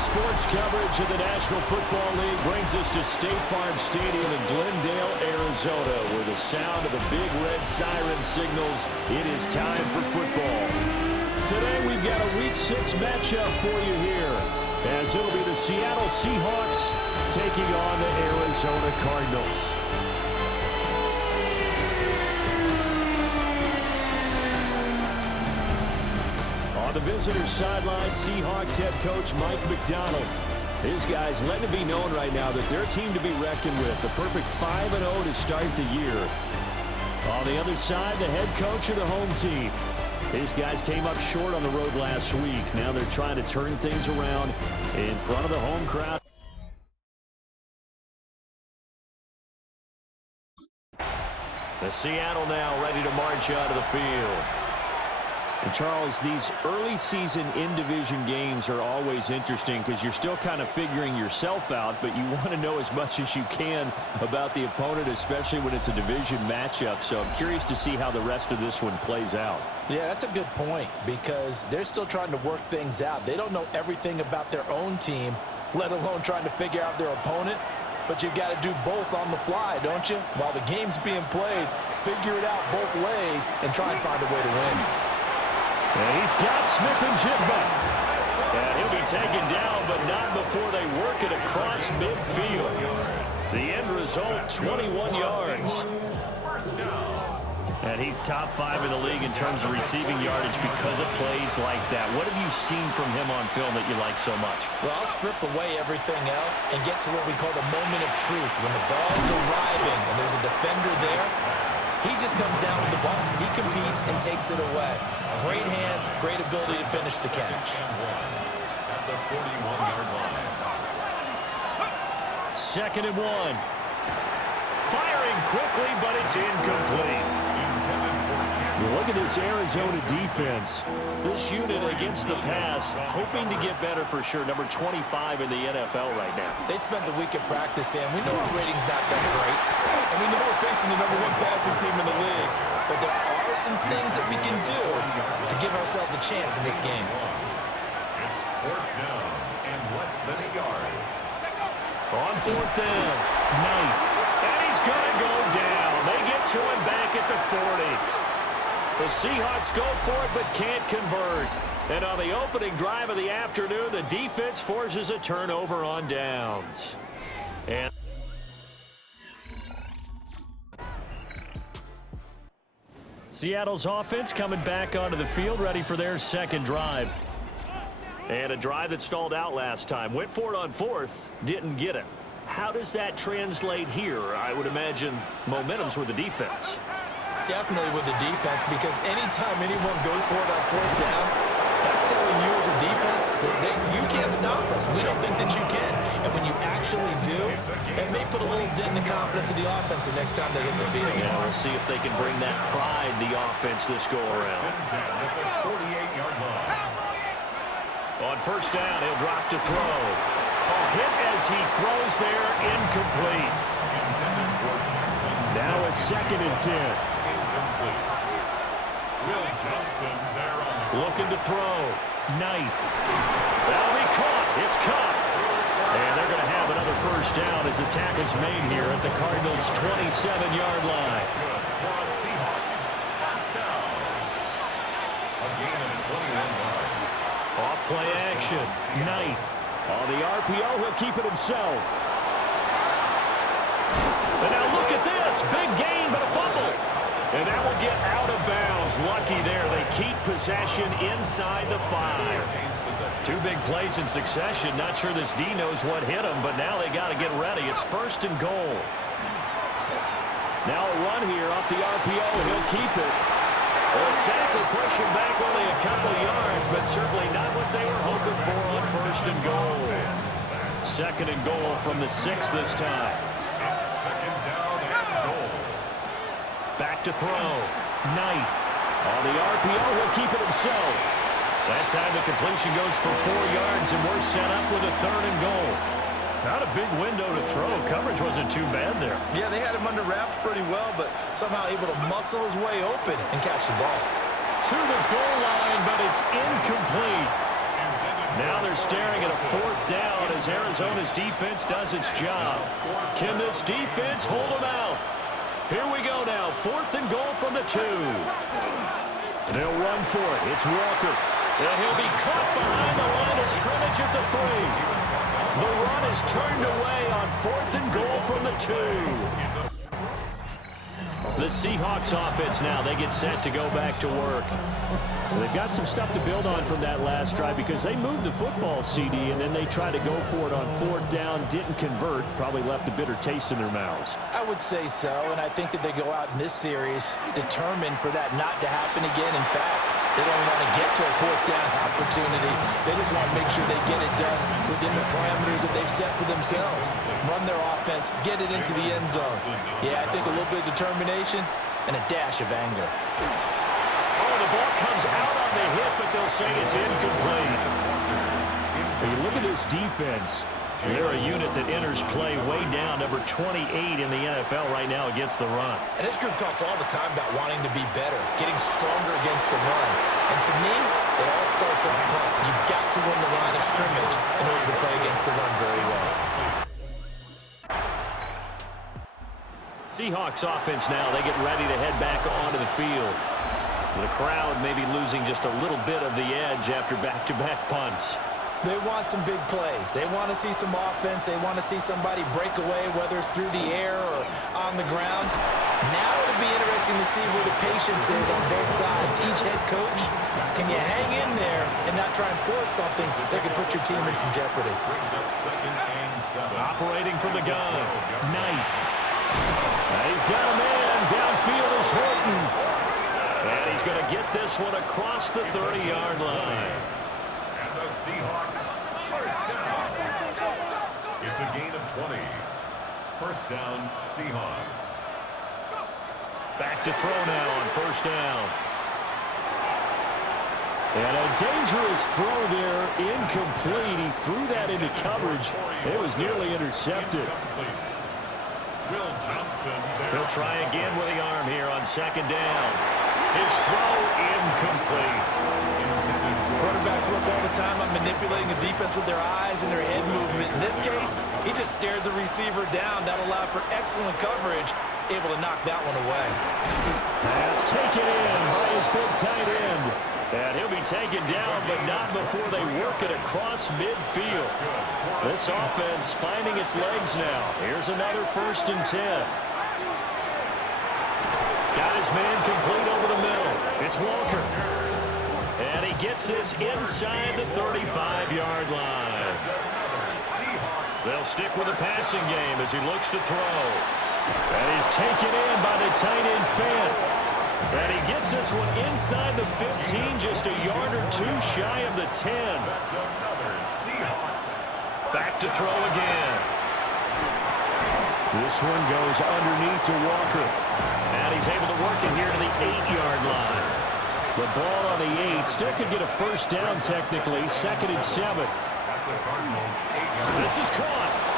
Sports coverage of the National Football League brings us to State Farm Stadium in Glendale, Arizona, where the sound of the big red siren signals it is time for football. Today we've got a Week 6 matchup for you here, as it'll be the Seattle Seahawks taking on the Arizona Cardinals. On the visitor's sideline, Seahawks head coach Mike McDonald. His guys letting it be known right now that they're a team to be reckoned with. A perfect 5-0 to start the year. On the other side, the head coach of the home team. His guys came up short on the road last week. Now they're trying to turn things around in front of the home crowd. The Seattle now ready to march out of the field. And Charles, these early season in-division games are always interesting because you're still kind of figuring yourself out, but you want to know as much as you can about the opponent, especially when it's a division matchup. So I'm curious to see how the rest of this one plays out. Yeah, that's a good point because they're still trying to work things out. They don't know everything about their own team, let alone trying to figure out their opponent. But you've got to do both on the fly, don't you? While the game's being played, figure it out both ways and try and find a way to win. And he's got Smith and Jigba. And he'll be taken down, but not before they work it across midfield. The end result, 21 yards. And he's top 5 in the league in terms of receiving yardage because of plays like that. What have you seen from him on film that you like so much? Well, I'll strip away everything else and get to what we call the moment of truth. When the ball's arriving and there's a defender there, he just comes down with the ball. He competes and takes it away. Great hands, great ability to finish the catch. At the 41-yard line. 2nd and 1. Firing quickly, but it's incomplete. Look at this Arizona defense. This unit against the pass, hoping to get better for sure. Number 25 in the NFL right now. They spent the week at practice, and we know our rating's not that great. And we know we're facing the number 1 passing team in the league. But there are some things that we can do to give ourselves a chance in this game. It's 4th down and less than a yard. On 4th down, Knight. And he's going to go down. They get to him back at the 40. The Seahawks go for it but can't convert. And on the opening drive of the afternoon, the defense forces a turnover on downs. And Seattle's offense coming back onto the field, ready for their second drive. And a drive that stalled out last time. Went for it on 4th, didn't get it. How does that translate here? I would imagine momentum's with the defense. Definitely with the defense, because anytime anyone goes for it on 4th down, that's telling you as a defense that you can't stop us. We don't think that you can. And when you actually do, it may put a little dent in the confidence of the offense the next time they hit the field. Yeah, we'll see if they can bring that pride, the offense, this go-around. 48-yard line. On 1st down, he'll drop to throw. A hit as he throws there, incomplete. Now a 2nd and 10. Looking to throw. Knight. That'll be caught. It's caught. And they're going to have another 1st down as the tackle's made here at the Cardinals' 27-yard line. Off play action. Knight. On the RPO, he'll keep it himself. And now look at this. Big gain, but a fumble. And that will get out of bounds. Lucky there. They keep possession inside the 5. 2 big plays in succession. Not sure this D knows what hit him, but now they got to get ready. It's 1st and goal. Now a run here off the RPO. He'll keep it. A sack will push him back only a couple yards, but certainly not what they were hoping for on 1st and goal. 2nd and goal from the 6 this time. Back to throw. Knight. On the RPO, he'll keep it himself. That time the completion goes for 4 yards, and we're set up with a 3rd and goal. Not a big window to throw. Coverage wasn't too bad there. Yeah, they had him under wraps pretty well, but somehow able to muscle his way open and catch the ball. To the goal line, but it's incomplete. Now they're staring at a 4th down as Arizona's defense does its job. Can this defense hold them out? Here we go now. 4th and goal from the 2. They'll run for it. It's Walker. And he'll be caught behind the line of scrimmage at the 3. The run is turned away on 4th and goal from the 2. The Seahawks offense now, they get set to go back to work. They've got some stuff to build on from that last drive because they moved the football, CD, and then they tried to go for it on 4th down, didn't convert, probably left a bitter taste in their mouths. I would say so, and I think that they go out in this series determined for that not to happen again. In fact, they don't want to get to a 4th down opportunity. They just want to make sure they get it done within the parameters that they've set for themselves. Run their offense, get it into the end zone. Yeah, I think a little bit of determination and a dash of anger. Oh, the ball comes out on the hit, but they'll say it's incomplete. When you look at this defense, they're a unit that enters play way down, number 28 in the NFL right now against the run. And this group talks all the time about wanting to be better, getting stronger against the run. And to me, it all starts up front. You've got to win the line of scrimmage in order to play against the run very well. Seahawks offense now, they get ready to head back onto the field. The crowd may be losing just a little bit of the edge after back-to-back punts. They want some big plays. They want to see some offense. They want to see somebody break away, whether it's through the air or on the ground. Now it'll be interesting to see where the patience is on both sides. Each head coach, can you hang in there and not try and force something that could put your team in some jeopardy? Operating from the gun, Knight. He's got a man. Downfield is Horton. And he's going to get this one across the 30-yard line. And the Seahawks, first down. It's a gain of 20. First down, Seahawks. Back to throw now on first down. And a dangerous throw there, incomplete. He threw that into coverage. It was nearly intercepted. He'll try again with the arm here on second down. His throw incomplete. Quarterbacks work all the time on manipulating the defense with their eyes and their head movement. In this case, he just stared the receiver down. That allowed for excellent coverage, able to knock that one away. That's taken in by his big tight end. And he'll be taken down, but not before they work it across midfield. This offense finding its legs now. Here's another 1st and 10. Got his man complete over the middle. It's Walker. And he gets this inside the 35-yard line. They'll stick with the passing game as he looks to throw. And he's taken in by the tight end Fant. And he gets this one inside the 15, just a yard or two shy of the 10. Back to throw again. This one goes underneath to Walker. And he's able to work it here to the 8-yard line. The ball on the 8 still could get a first down technically, 2nd and 7. This is caught.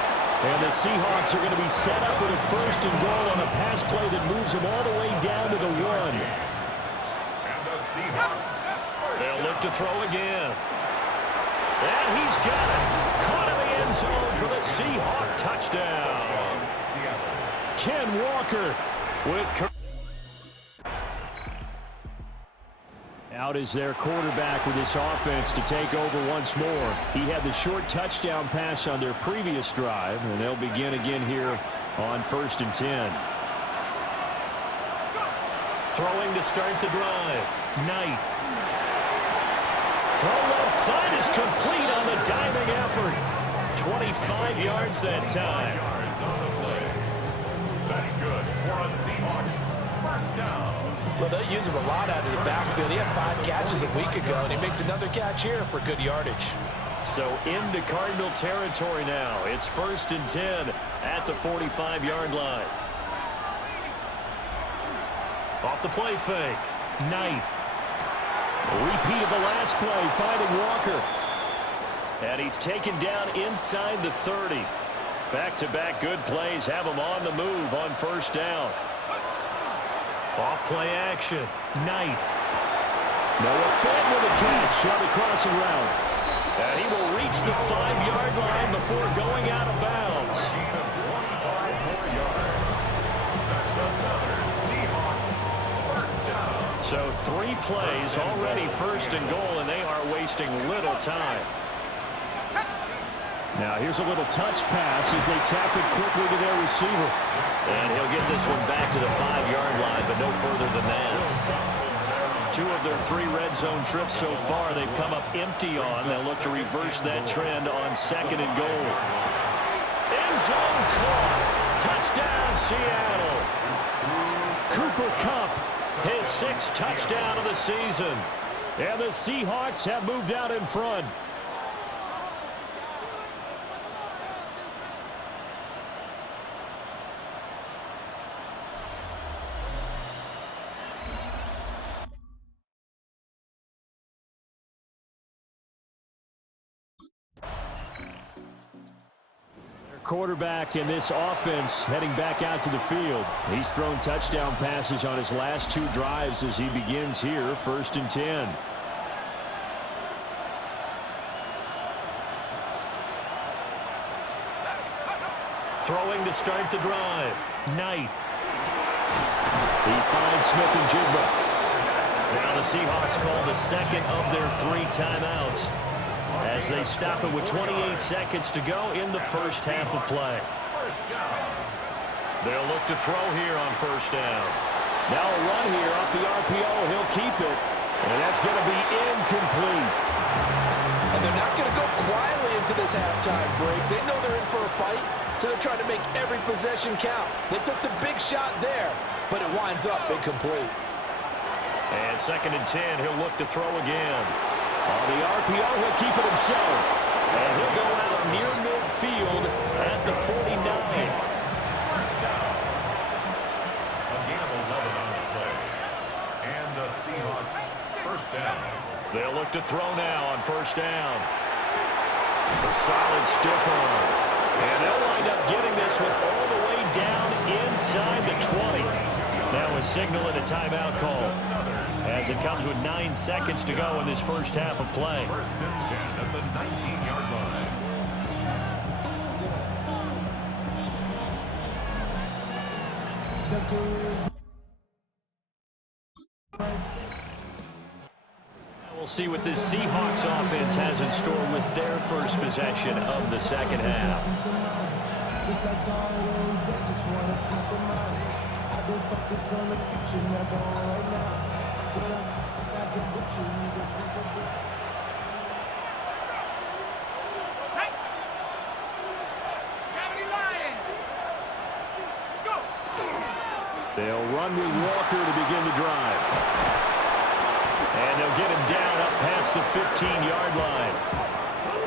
And the Seahawks are going to be set up with a 1st and goal on a pass play that moves them all the way down to the 1. And the Seahawks, they'll look to throw again. And he's got it. Caught in the end zone for the Seahawk touchdown. Ken Walker with... Out is their quarterback with this offense to take over once more. He had the short touchdown pass on their previous drive, and they'll begin again here on 1st and 10. Throwing to start the drive. Knight. Throw left side is complete on the diving effort. 25 yards that time. that's good for a Seahawks first down. Well, they use him a lot out of the backfield. He had 5 catches a week ago, and he makes another catch here for good yardage. So into Cardinal territory now. It's 1st and 10 at the 45-yard line. Off the play fake. Knight. Repeat of the last play, finding Walker. And he's taken down inside the 30. Back-to-back good plays have him on the move on 1st down. Off play action. Knight. Noah Fant with a catch on the crossing route. And he will reach the 5-yard line before going out of bounds. So 3 plays already first and goal, and they are wasting little time. Now here's a little touch pass as they tap it quickly to their receiver. And he'll get this one back to the 5-yard line, but no further than that. 2 of their 3 red zone trips so far they've come up empty on. They'll look to reverse that trend on 2nd and goal. End zone caught. Touchdown, Seattle. Cooper Kupp, his 6th touchdown of the season. And the Seahawks have moved out in front. Quarterback in this offense heading back out to the field. He's thrown touchdown passes on his last 2 drives as he begins here, 1st and 10. Throwing to start the drive. Knight. He finds Smith and Jigba. Now the Seahawks call the 2nd of their 3 timeouts, as they stop it with 28 seconds to go in the first half of play. They'll look to throw here on 1st down. Now a run here off the RPO. He'll keep it, and that's going to be incomplete. And they're not going to go quietly into this halftime break. They know they're in for a fight, so they're trying to make every possession count. They took the big shot there, but it winds up incomplete. And 2nd and 10, he'll look to throw again. On the RPO, he'll keep it himself. And he'll go out near midfield at the 49. First down. A gain of 11 on the play. And the Seahawks, 1st down. They'll look to throw now on 1st down. A solid stiff arm. And they'll wind up getting this one all the way down inside the 20. Now a signal and a timeout call, as it comes with 9 seconds to go in this first half of play. 1st and 10 at the 19-yard line. We'll see what this Seahawks offense has in store with their first possession of the 2nd half. They'll run with Walker to begin the drive. And they'll get him down up past the 15-yard line.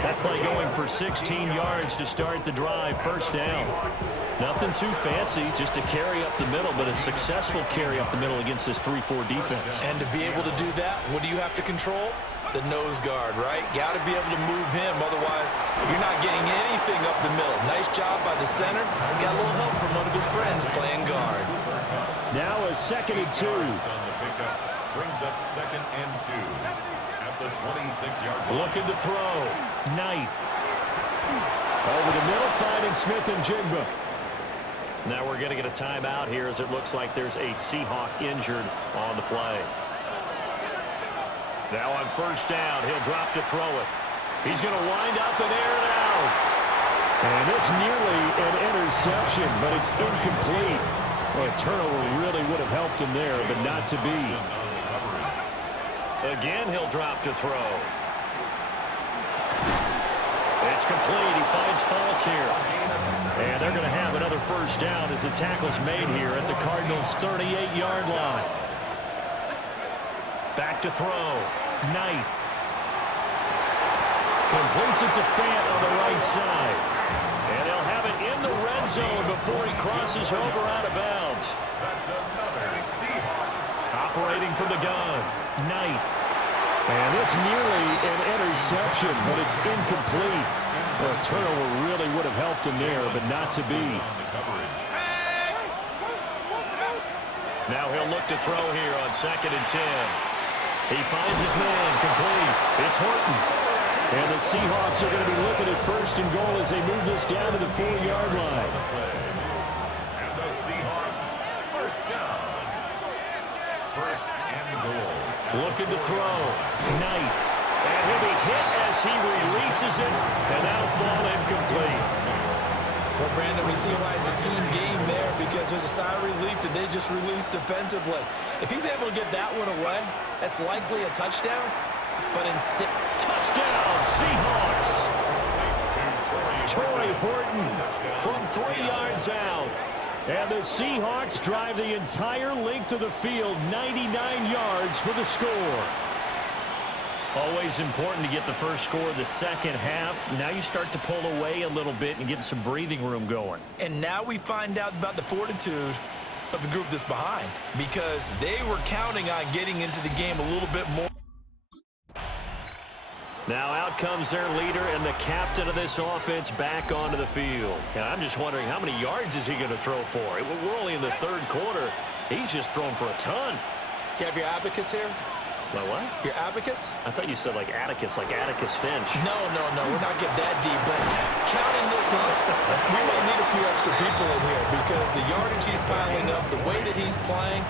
That play going for 16 yards to start the drive, 1st down. Nothing too fancy, just a carry up the middle, but a successful carry up the middle against this 3-4 defense. And to be able to do that, what do you have to control? The nose guard, right? Got to be able to move him. Otherwise, you're not getting anything up the middle. Nice job by the center. Got a little help from one of his friends playing guard. Now a 2nd and 2. Brings up 2nd and 2 at the 26-yard line. Looking to throw. Knight. Over the middle, finding Smith and Jigba. Now we're going to get a timeout here, as it looks like there's a Seahawk injured on the play. Now on 1st down, he'll drop to throw it. He's going to wind up and air it out. And it's nearly an interception, but it's incomplete. Well, a turnover really would have helped him there, but not to be. Again, he'll drop to throw. It's complete. He finds Falk here. And they're going to have another 1st down as the tackle's made here at the Cardinals' 38-yard line. Back to throw. Knight. Completes it to Fant on the right side. And they'll have it in the red zone before he crosses over out of bounds. That's another Seahawks. Operating from the gun. Knight. And this nearly an interception, but it's incomplete. Well, a turnover really would have helped him there, but not to be. Now he'll look to throw here on 2nd and 10. He finds his man complete. It's Horton. And the Seahawks are going to be looking at first and goal as they move this down to the 4-yard line. And the Seahawks, first down. First and goal. Looking to throw. Knight. And he'll be hit as he releases it, and that'll fall incomplete. Well, Brandon, we see why it's a team game there, because there's a sigh of relief that they just released defensively. If he's able to get that one away, that's likely a touchdown. But instead, touchdown, Seahawks. Torrey Horton from 3 yards out. And the Seahawks drive the entire length of the field, 99 yards for the score. Always important to get the first score of the second half. Now you start to pull away a little bit and get some breathing room going. And now we find out about the fortitude of the group that's behind, because they were counting on getting into the game a little bit more. Now out comes their leader and the captain of this offense back onto the field. And I'm just wondering, how many yards is he going to throw for? We're only in the third quarter. He's just thrown for a ton. You have your abacus here? My what? Your abacus? I thought you said like Atticus Finch. No. We're not getting that deep. But counting this up, we might need a few extra people in here, because the yardage he's piling up, the way that he's playing,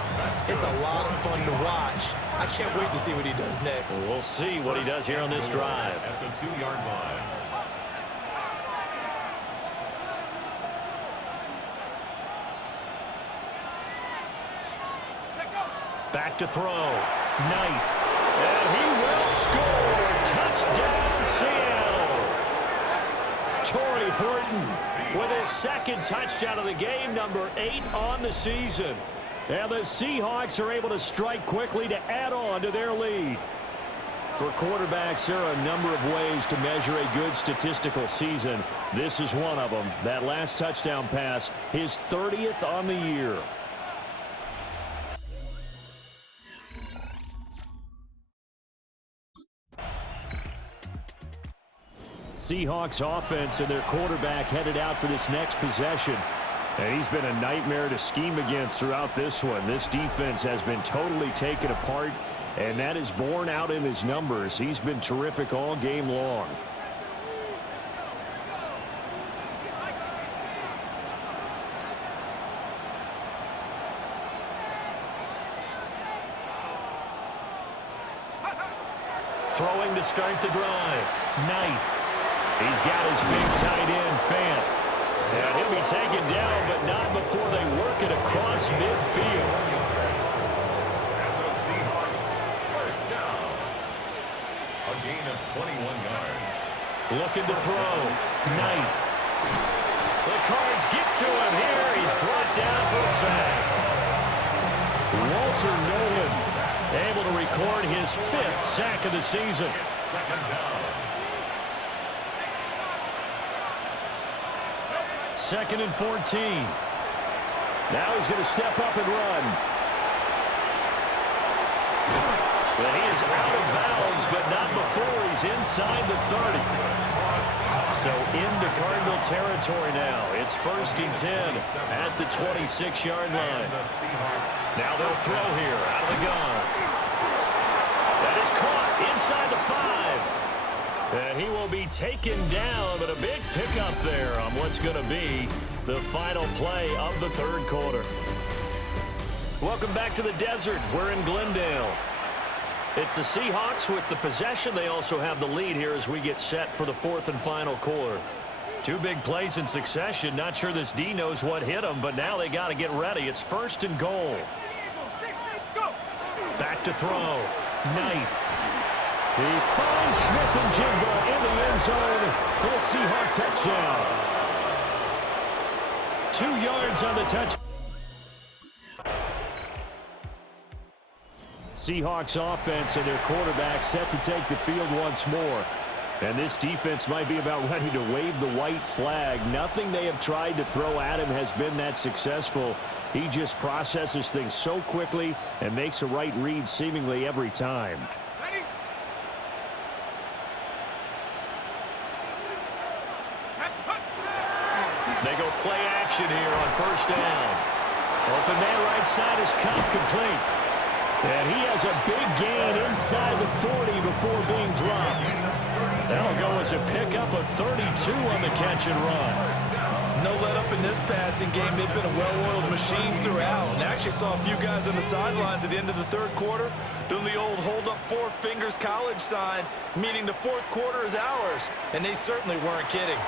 it's a lot of fun to watch. I can't wait to see what he does next. We'll see what he does here on this drive. At the 2-yard line. Back to throw. Knight. And he will score. Touchdown, Seattle. Torrey Horton with his second touchdown of the game, number 8 on the season. And the Seahawks are able to strike quickly to add on to their lead. For quarterbacks, there are a number of ways to measure a good statistical season. This is one of them. That last touchdown pass, his 30th on the year. Seahawks offense and their quarterback headed out for this next possession. And he's been a nightmare to scheme against throughout this one. This defense has been totally taken apart, and that is borne out in his numbers. He's been terrific all game long. Throwing to start the drive. Knight. He's got his big tight end, Fant. And he'll be taken down, but not before they work it across midfield. And the Seahawks, first down. A gain of 21 yards. Looking to throw. Knight. The Cards get to him here. He's brought down for a sack. Walter Nolan able to record his 5th sack of the season. Second down. 2nd and 14. Now he's going to step up and run. Well, he is out of bounds, but not before he's inside the 30. So into Cardinal territory now. It's 1st and 10 at the 26-yard line. Now they'll throw here out of the gun. That is caught inside the 5. And he will be taken down, but a big pickup there on what's going to be the final play of the third quarter. Welcome back to the desert. We're in Glendale. It's the Seahawks with the possession. They also have the lead here as we get set for the 4th and final quarter. 2 big plays in succession. Not sure this D knows what hit him, but now they got to get ready. It's 1st and goal. Back to throw. Knight. He finds Smith and Jigba in the end zone for the Seahawk touchdown. 2 yards on the touch. Seahawks offense and their quarterback set to take the field once more. And this defense might be about ready to wave the white flag. Nothing they have tried to throw at him has been that successful. He just processes things so quickly and makes a right read seemingly every time. They go play action here on 1st down. Open man right side is Cup complete. And he has a big gain inside the 40 before being dropped. That'll go as a pickup of 32 on the catch and run. No let up in this passing game. They've been a well-oiled machine throughout. And actually saw a few guys on the sidelines at the end of the third quarter doing the old hold up four fingers college sign, meaning the fourth quarter is ours. And they certainly weren't kidding.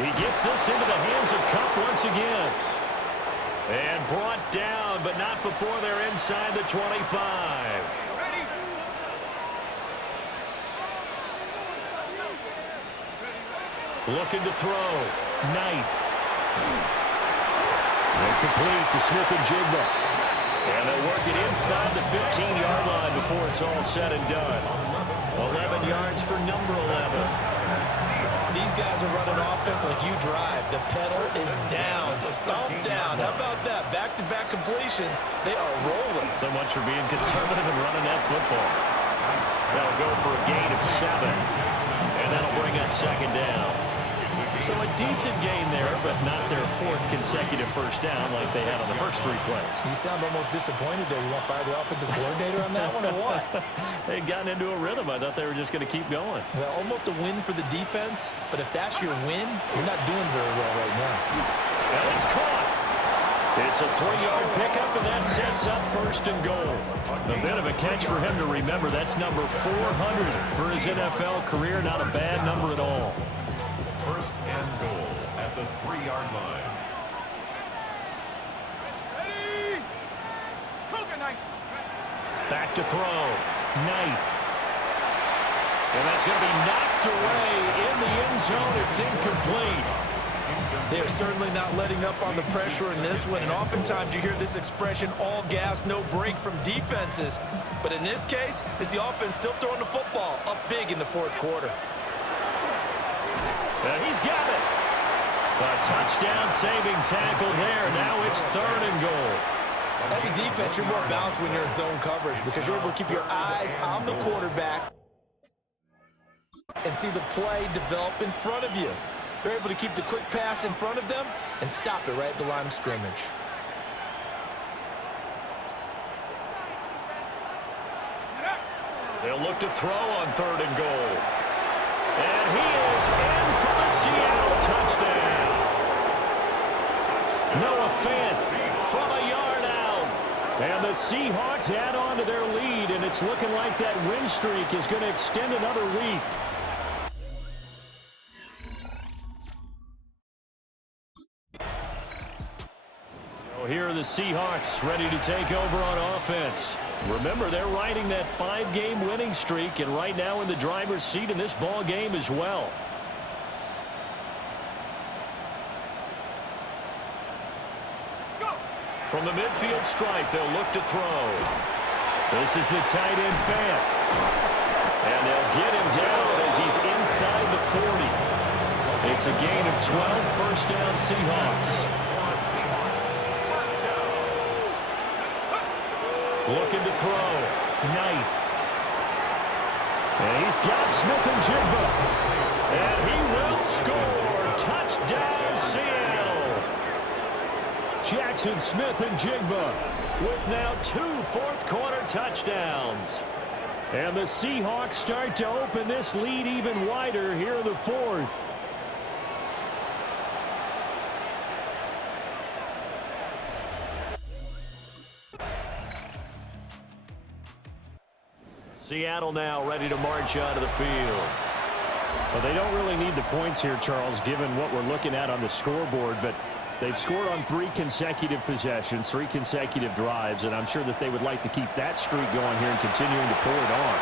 He gets this into the hands of Cup once again. And brought down, but not before they're inside the 25. Looking to throw. Knight. And complete to Smith-Njigba. And they'll work it inside the 15-yard line before it's all said and done. 11 yards for number 11. These guys are running offense like you drive. The pedal is down, stomped down. How about that? Back-to-back completions. They are rolling. So much for being conservative and running that football. That'll go for a gain of 7. And that'll bring up second down. So a decent gain there, but not their fourth consecutive first down like they had on the first 3 plays. You sound almost disappointed there. You want to fire the offensive coordinator on that one or what? They'd gotten into a rhythm. I thought they were just going to keep going. Well, almost a win for the defense, but if that's your win, you're not doing very well right now. And it's caught. It's a 3-yard pickup, and that sets up first and goal. A bit of a catch for him to remember. That's number 400 for his NFL career. Not a bad number at all. First and goal at the 3-yard line. Back to throw. Knight. And that's going to be knocked away in the end zone. It's incomplete. They are certainly not letting up on the pressure in this one, and oftentimes you hear this expression, all gas, no break from defenses. But in this case, it's the offense still throwing the football up big in the fourth quarter. He's got it. A touchdown-saving tackle there. Now it's 3rd and goal. As a defense, you're more balanced when you're in zone coverage because you're able to keep your eyes on the quarterback and see the play develop in front of you. They're able to keep the quick pass in front of them and stop it right at the line of scrimmage. They'll look to throw on 3rd and goal. And he is in for the Seattle touchdown. Noah Fant from a yard out. And the Seahawks add on to their lead, and it's looking like that win streak is going to extend another week. So here are the Seahawks ready to take over on offense. Remember, they're riding that 5-game winning streak, and right now in the driver's seat in this ball game as well. From the midfield stripe, they'll look to throw. This is the tight end Fant. And they'll get him down as he's inside the 40. It's a gain of 12, first down Seahawks. Looking to throw. Knight. And he's got Smith-Njigba. And he will score. Touchdown, Seattle. Jackson Smith-Njigba with now 2 fourth-quarter touchdowns. And the Seahawks start to open this lead even wider here in the 4th. Seattle now ready to march onto the field. Well, they don't really need the points here, Charles, given what we're looking at on the scoreboard, but they've scored on 3 consecutive possessions, 3 consecutive drives, and I'm sure that they would like to keep that streak going here and continuing to pull it on.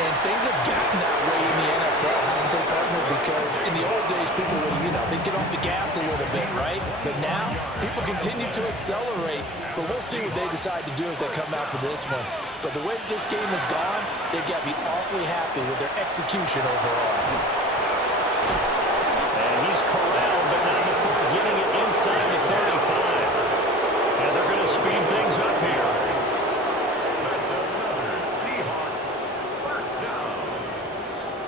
And things have gotten that way in the NFL, haven't they, partner? Because in the old days, people would, they'd get off the gas a little bit, right? But now, people continue to accelerate. But we'll see what they decide to do as they come out for this one. But the way this game has gone, they've got to be awfully happy with their execution overall. And he's corralled, but not before getting it inside the 35. And they're going to speed things up here. That's another Seahawks first down.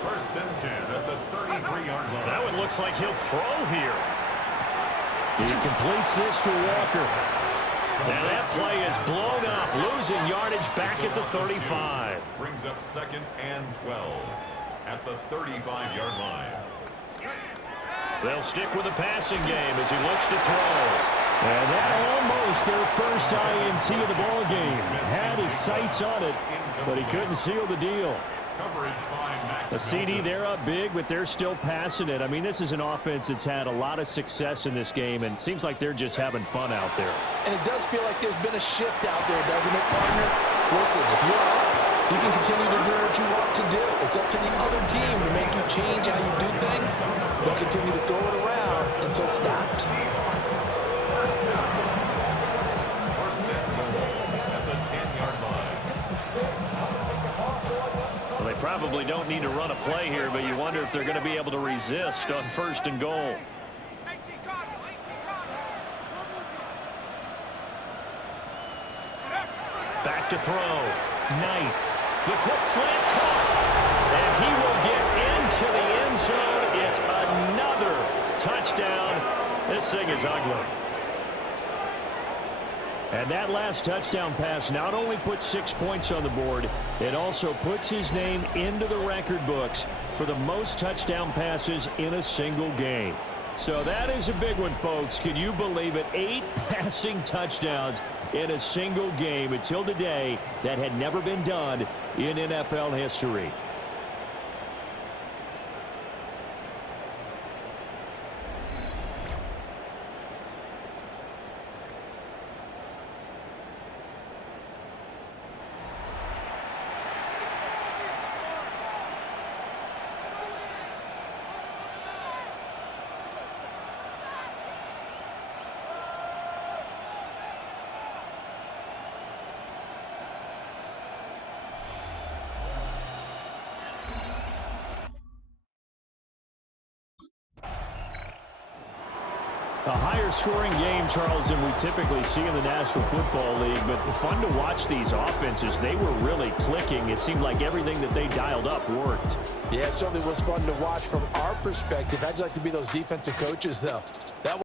1st and 10 at the 33-yard line. That one looks like he'll throw here. He completes this to Walker. And that play is blown up, losing yardage back at the 35. Brings up 2nd and 12 at the 35-yard line. They'll stick with the passing game as he looks to throw. And that almost their first INT of the ball game. Had his sights on it, but he couldn't seal the deal. Coverage by Max A CD, they're up big, but they're still passing it. I mean, this is an offense that's had a lot of success in this game, and it seems like they're just having fun out there. And it does feel like there's been a shift out there, doesn't it, partner? Listen, if you're up, you can continue to do what you want to do. It's up to the other team to make you change how you do things. They'll continue to throw it around until stopped. First and goal at the 10-yard line. Well, they probably don't need to run a play here, but you wonder if they're going to be able to resist on 1st and goal. Back to throw. Knight. The quick slant caught. And he will get into the end zone. It's another touchdown. This thing is ugly. And that last touchdown pass not only put 6 points on the board, it also puts his name into the record books for the most touchdown passes in a single game. So that is a big one, folks. Can you believe it? 8 passing touchdowns in a single game until today. That had never been done in NFL history. A higher scoring game, Charles, than we typically see in the National Football League, but fun to watch these offenses. They were really clicking. It seemed like everything that they dialed up worked. Yeah, it certainly was fun to watch from our perspective. How'd you like to be those defensive coaches, though? That